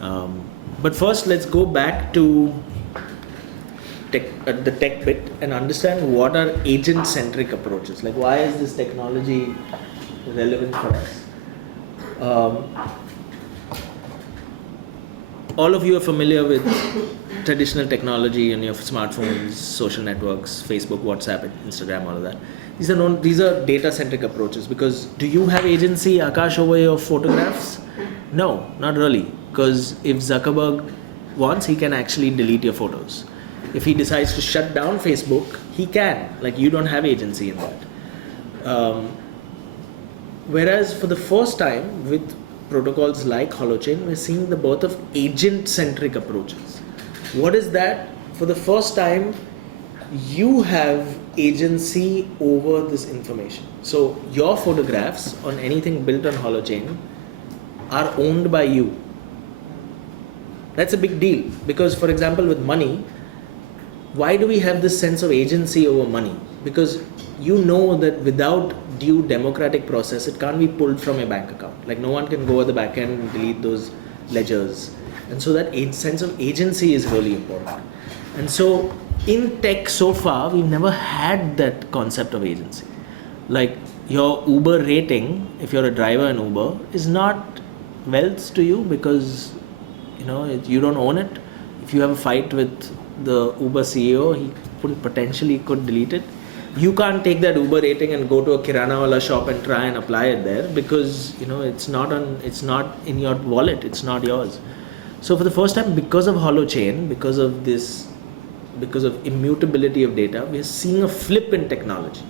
But first, let's go back to the tech bit and understand what are agent-centric approaches. Like, why is this technology relevant for us? All of you are familiar with traditional technology and your smartphones, social networks, Facebook, WhatsApp, Instagram, all of that. These are data-centric approaches, because do you have agency, Akash, over your photographs? No, not really. Because if Zuckerberg wants, he can actually delete your photos. If he decides to shut down Facebook, he can. Like, you don't have agency in that. Whereas for the first time with protocols like Holochain, we're seeing the birth of agent-centric approaches. What is that? For the first time, you have agency over this information. So your photographs on anything built on Holochain are owned by you. That's a big deal, because, for example, with money, why do we have this sense of agency over money? Because you know that without due democratic process, it can't be pulled from your bank account. Like, no one can go at the back end and delete those ledgers. And so that sense of agency is really important. And so in tech so far, we've never had that concept of agency. Like, your Uber rating, if you're a driver in Uber, is not wealth to you, because you don't own it. If you have a fight with the Uber CEO, he potentially could delete it. You can't take that Uber rating and go to a Kirana wala shop and try and apply it there, because it's not in your wallet, it's not yours. So for the first time, because of Holochain, because of immutability of data, we're seeing a flip in technology.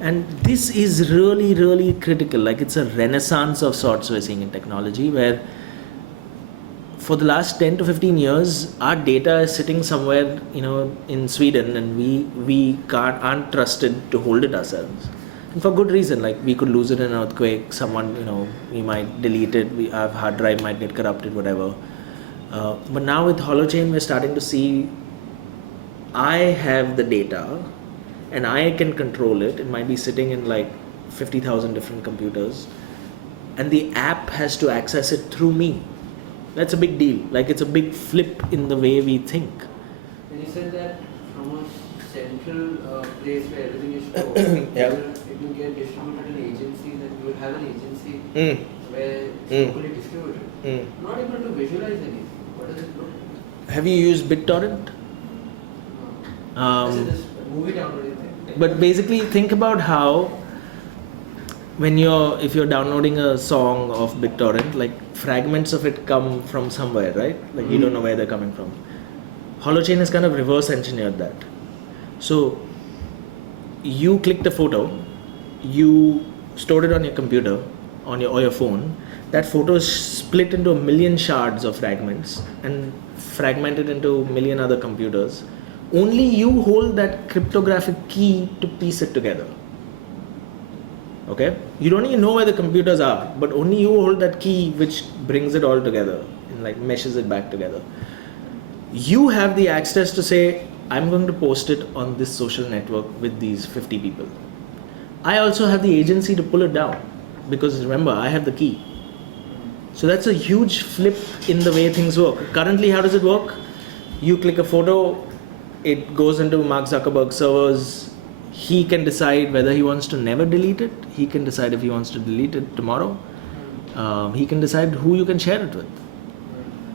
And this is really, really critical. Like, it's a renaissance of sorts we're seeing in technology, where for the last 10 to 15 years, our data is sitting somewhere, in Sweden, and we aren't trusted to hold it ourselves. And for good reason. Like, we could lose it in an earthquake, someone, we might delete it, our hard drive might get corrupted, whatever. But now with Holochain, we're starting to see, I have the data and I can control it. It might be sitting in like 50,000 different computers, and the app has to access it through me. That's a big deal. Like, it's a big flip in the way we think. When you said that from a central place where everything is stored, yeah. it will get distributed in agencies, and you will have an agency where it's locally distributed. Not able to visualize anything. What does it look like? Have you used BitTorrent? This movie downloading thing. But basically, think about how if you're downloading a song of BitTorrent, like, fragments of it come from somewhere, right? Like, you don't know where they're coming from. Holochain has kind of reverse engineered that. So you clicked a photo, you stored it on your computer, or your phone. That photo is split into 1 million shards of fragments and fragmented into 1 million other computers. Only you hold that cryptographic key to piece it together. Okay? You don't even know where the computers are, but only you hold that key which brings it all together and like meshes it back together. You have the access to say, I'm going to post it on this social network with these 50 people. I also have the agency to pull it down, because remember, I have the key. So that's a huge flip in the way things work. Currently, how does it work? You click a photo, it goes into Mark Zuckerberg's servers. He can decide whether he wants to never delete it. He can decide if he wants to delete it tomorrow. He can decide who you can share it with.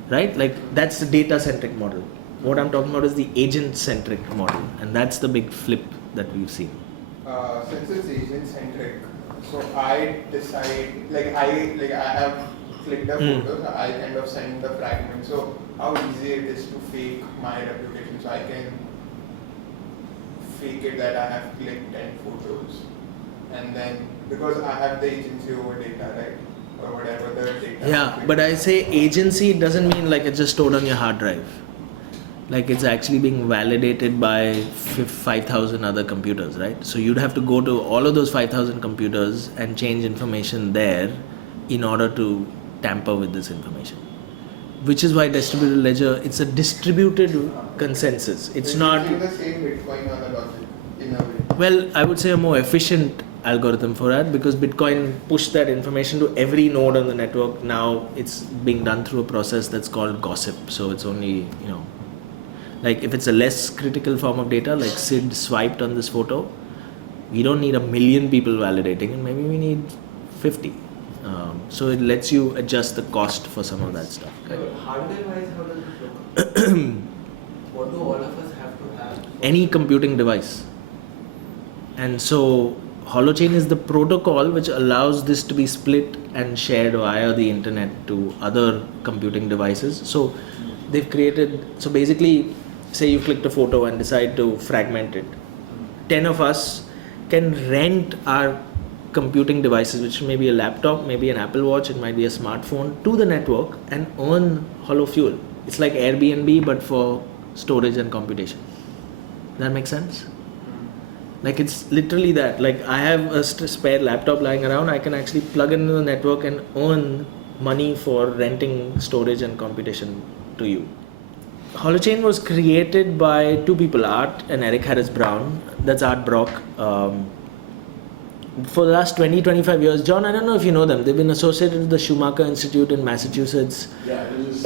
Right? Like, that's the data-centric model. What I'm talking about is the agent-centric model. And that's the big flip that we've seen. Since it's agent-centric, so I decide, I have clicked a photo, so I kind of send the fragment. So how easy it is to fake my reputation. So I can fake it that I have clicked 10 photos, and then because I have the agency over data, right? Or whatever the data. Yeah, but I say agency doesn't mean like it's just stored on your hard drive. Like, it's actually being validated by 5,000 other computers, right? So you'd have to go to all of those 5,000 computers and change information there in order to tamper with this information. Which is why distributed ledger, it's a distributed consensus. It's not... the same Bitcoin on a logic, in a way. Well, I would say a more efficient algorithm for that, because Bitcoin pushed that information to every node on the network. Now it's being done through a process that's called gossip. So it's only, like if it's a less critical form of data, like Sid swiped on this photo, we don't need 1 million people validating it. Maybe we need 50. So it lets you adjust the cost for some of that stuff. Yeah, but hardware-wise, how does it look? What do all of us have to have? Any computing device. And so Holochain is the protocol which allows this to be split and shared via the internet to other computing devices. So they've created, so basically, say you clicked a photo and decide to fragment it. 10 of us can rent our computing devices, which may be a laptop, maybe an Apple Watch, it might be a smartphone, to the network and earn Holo Fuel. It's like Airbnb but for storage and computation. That makes sense? Like it's literally that. Like I have a spare laptop lying around, I can actually plug into the network and earn money for renting storage and computation to you. Holochain was created by two people, Art and Eric Harris Brown. That's Art Brock. For the last 20-25 years, John, I don't know if you know them. They've been associated with the Schumacher Institute in Massachusetts. Yeah, it is.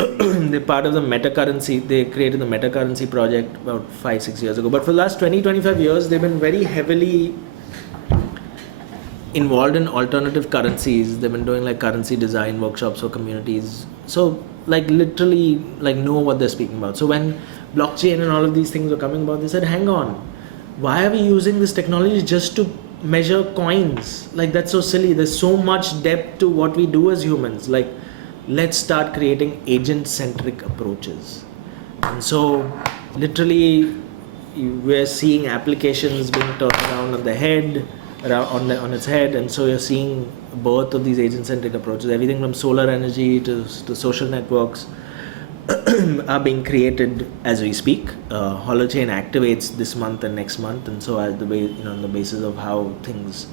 They're part of the MetaCurrency. They created the MetaCurrency project about 5-6 years ago. But for the last 20-25 years, they've been very heavily involved in alternative currencies. They've been doing like currency design workshops for communities. So like literally like know what they're speaking about. So when blockchain and all of these things were coming about, they said, hang on, why are we using this technology just to measure coins? Like that's so silly. There's so much depth to what we do as humans. Like let's start creating agent-centric approaches. And so literally we're seeing applications being turned around on the head, on its head, and so you're seeing birth of these agent-centric approaches. Everything from solar energy to social networks are being created as we speak. Holochain activates this month and next month, and so as the way, on the basis of how things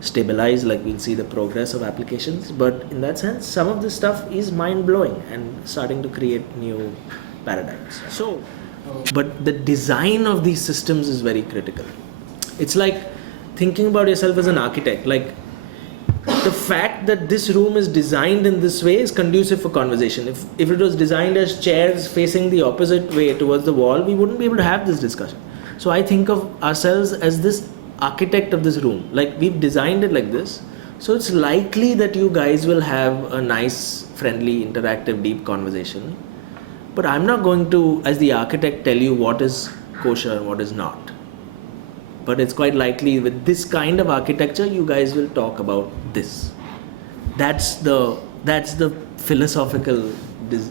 stabilize, like we'll see the progress of applications. But in that sense, some of this stuff is mind-blowing and starting to create new paradigms. So, but the design of these systems is very critical. It's like thinking about yourself as an architect. Like the fact that this room is designed in this way is conducive for conversation. If it was designed as chairs facing the opposite way towards the wall, we wouldn't be able to have this discussion. So I think of ourselves as this architect of this room. Like we've designed it like this. So it's likely that you guys will have a nice, friendly, interactive, deep conversation. But I'm not going to, as the architect, tell you what is kosher and what is not. But it's quite likely with this kind of architecture, you guys will talk about this. That's the philosophical,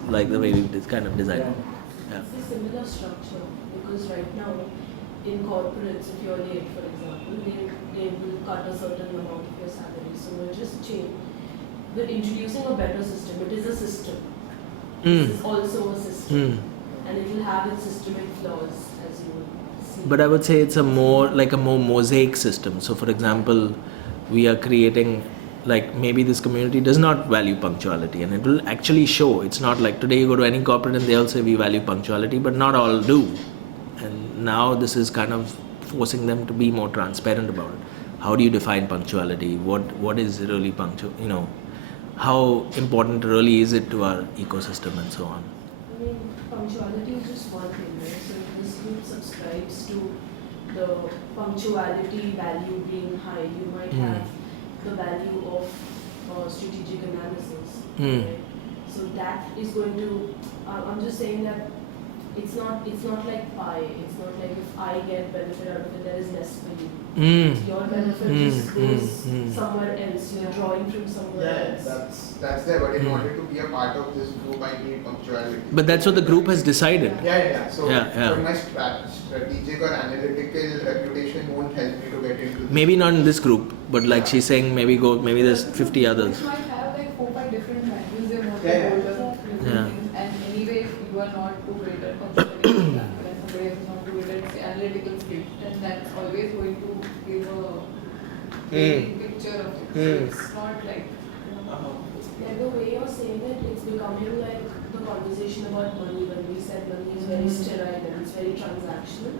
like the way we kind of design it. Yeah. It's a similar structure because right now in corporates, if you're late, for example, they will cut a certain amount of your salary. So we're just we're introducing a better system. It is a system. This is also a system, and it will have its systemic flaws, as you will see. But I would say it's a more mosaic system. So for example, we are creating, like maybe this community does not value punctuality, and it will actually show. It's not like today you go to any corporate and they'll say we value punctuality, but not all do. And now this is kind of forcing them to be more transparent about it. How do you define punctuality? What is really punctual? How important really is it to our ecosystem and so on? I mean, punctuality is just one thing, right? So if this group subscribes to the punctuality value being high, you might have the value of strategic analysis, right? So that is going to, I'm just saying that it's not like pie. It's not like if I get benefit out of it, there is less for you. Your benefit just goes somewhere else. You're drawing from somewhere else. That's there. But in order to be a part of this group, I need punctuality. But that's what the group has decided. Yeah. So, Yeah. but my strategic or analytical reputation won't help me to get into this. Maybe not in this group, but like she's saying, maybe there's 50 others. You might have like 4-5 different values they want Yeah. to hold up. Yeah. And anyway, if you are not too great at functionality and somebody else is not too great at say, analytical skills, then that's always going to give a vague picture of it. So it's not like Like the way you're saying it, it's becoming like the conversation about money when we said money is very sterile and it's very transactional.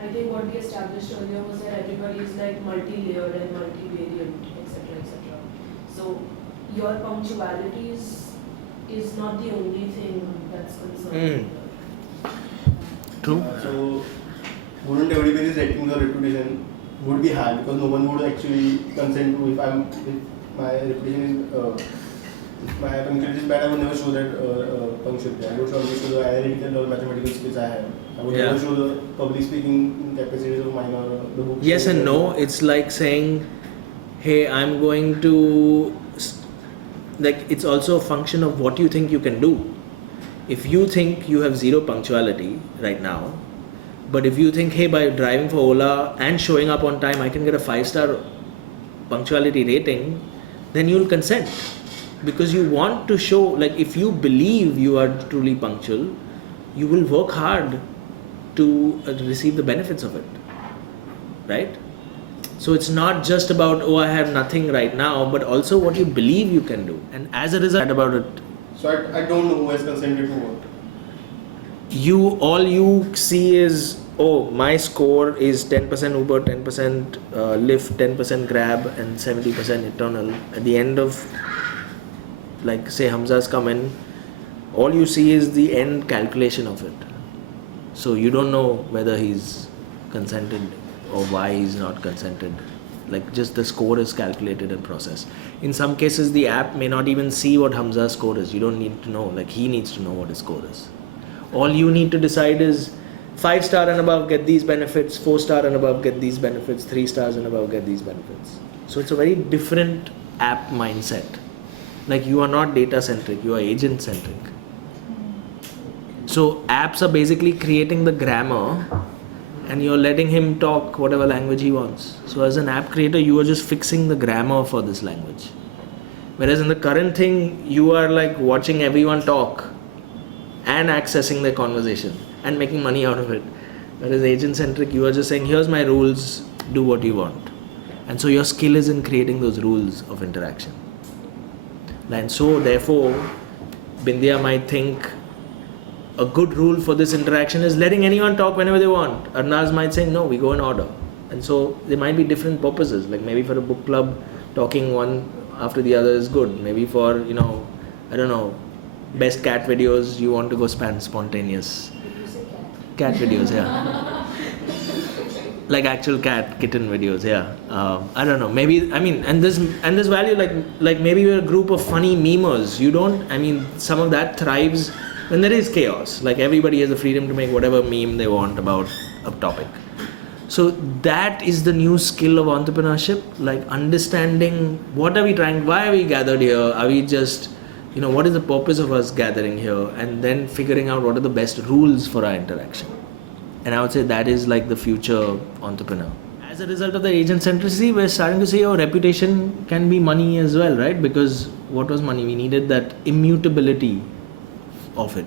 I think what we established earlier was that everybody is like multi-layered and multivariant, etc., etc. So your punctuality is not the only thing that's concerned. True. So, wouldn't everybody's rating or reputation would be high because no one would actually consent to if my reputation is if my punctuality is bad, I would never show that punctuality. I would always show the analytical or mathematical skills I have. I would never show the public speaking capacities of mine or the books. Yes and no. It's like saying, hey, I'm going to, like, it's also a function of what you think you can do. If you think you have zero punctuality right now, but if you think, hey, by driving for Ola and showing up on time, I can get a 5-star punctuality rating, then you'll consent. Because you want to show, like, if you believe you are truly punctual, you will work hard to receive the benefits of it. Right? So it's not just about, oh, I have nothing right now, but also what you believe you can do. And as a result about it, So I don't know who has consented to what. all you see is, oh, my score is 10% Uber, 10% Lyft, 10% Grab, and 70% internal. At the end of, like, say Hamza's come in, all you see is the end calculation of it. So you don't know whether he's consented or why he's not consented. Like, just the score is calculated and processed. In some cases, the app may not even see what Hamza's score is. You don't need to know. Like, he needs to know what his score is. All you need to decide is 5-star and above get these benefits, 4-star and above get these benefits, 3 stars and above get these benefits. So it's a very different app mindset. Like, you are not data centric, you are agent centric. So apps are basically creating the grammar and you're letting him talk whatever language he wants. So as an app creator, you are just fixing the grammar for this language. Whereas in the current thing, you are like watching everyone talk and accessing their conversation and making money out of it. Whereas agent centric, you are just saying, here's my rules, do what you want. And so your skill is in creating those rules of interaction. And so therefore, Bindya might think a good rule for this interaction is letting anyone talk whenever they want. Arnaz might say, no, we go in order. And so there might be different purposes. Like maybe for a book club, talking one after the other is good. Maybe for, I don't know, best cat videos, you want to go spontaneous. Did you say Cat cat? videos, yeah. Like actual kitten videos, yeah. I don't know. Maybe, and this value, like maybe we're a group of funny memers. Some of that thrives when there is chaos. Like everybody has the freedom to make whatever meme they want about a topic. So that is the new skill of entrepreneurship, like understanding what are we trying, why are we gathered here? Are we just, what is the purpose of us gathering here? And then figuring out what are the best rules for our interaction. And I would say that is like the future entrepreneur. As a result of the agent centricity, we're starting to see our reputation can be money as well, right? Because what was money? We needed that immutability of it.